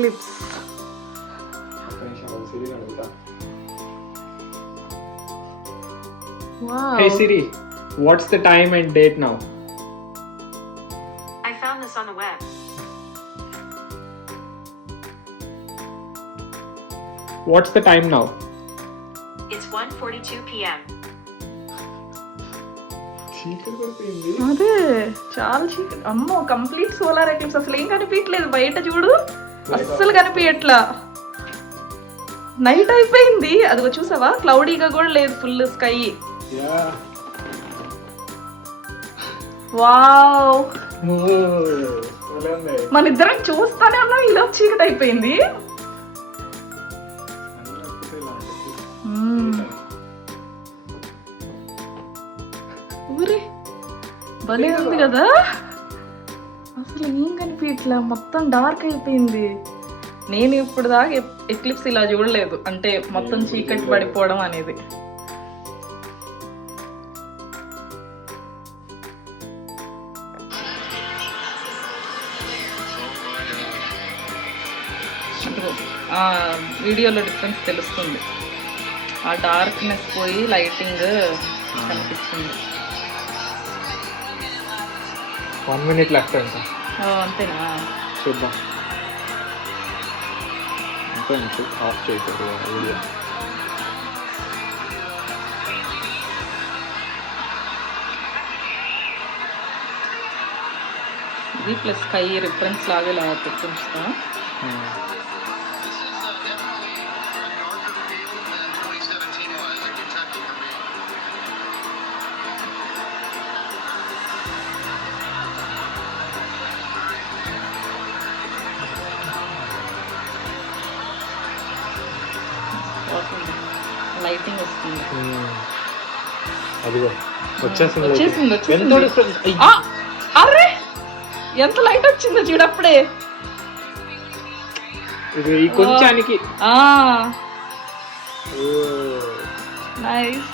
eclipse. Wow. Hey Siri, what's the time and date now? I found this on the web. What's the time now? It's 1:42 p.m. అదే చాలా చీకటి. అమ్మో, complete solar eclipse. అసలు ఏం కనిపించట్లేదు బయట, చూడు అస్సలు కనిపించట్లా. నైట్ అయిపోయింది. అదిగో చూసావా, క్లౌడీగా కూడా లేదు, ఫుల్ స్కై. వావ్, మన ఇద్దరం చూస్తానే ఉన్నాం, ఇలా చీకటి అయిపోయింది. ఊరే భలే ఉంది కదా. అసలు ఏం కనిపించట్లా, మొత్తం డార్క్ అయిపోయింది. నేను ఇప్పుడు దాకా ఎక్లిప్స్ ఇలా చూడలేదు, అంటే మొత్తం చీకటి పడిపోవడం అనేది. వీడియోలో డిఫరెన్స్ తెలుస్తుంది, ఆ డార్క్నెస్ పోయి లైటింగ్ కనిపిస్తుంది. 1 minute left అంట. అంతేనా, చూద్దాం. అంతే ఆఫ్ చేశారు వీడియో. ఇది ప్లస్ స్కై రిఫరెన్స్ లాగా ఇలా పెట్టుకుంటా. లైటింగ్ వస్తుంది. అదిగో వచ్చేసింది. ఎంతో డిఫరెన్స్. అరే ఎంత లైట్ వచ్చిందో చూడప్పుడే. ఇది ఈ కొంచానికి. నైస్.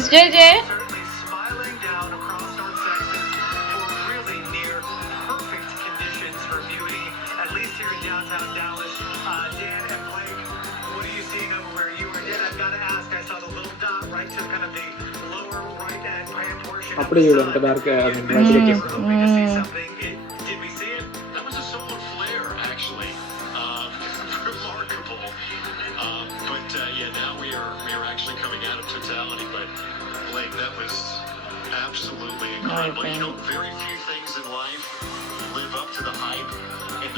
SJJ. అప్పుడే చూడు ఎంత డార్క్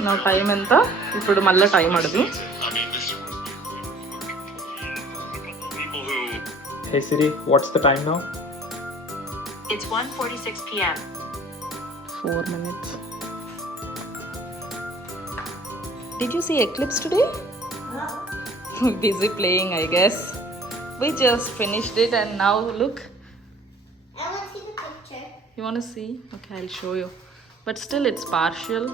నా టైం ఎంత ఇప్పుడు, మళ్ళీ టైం అడదు. Hey Siri, what's the time now? It's 1:46 p.m. 4 minutes. Did you see eclipse today? Busy playing, I guess. We just finished it and now look. I want to see the picture. You want to see? Okay, I'll show you. But still it's partial.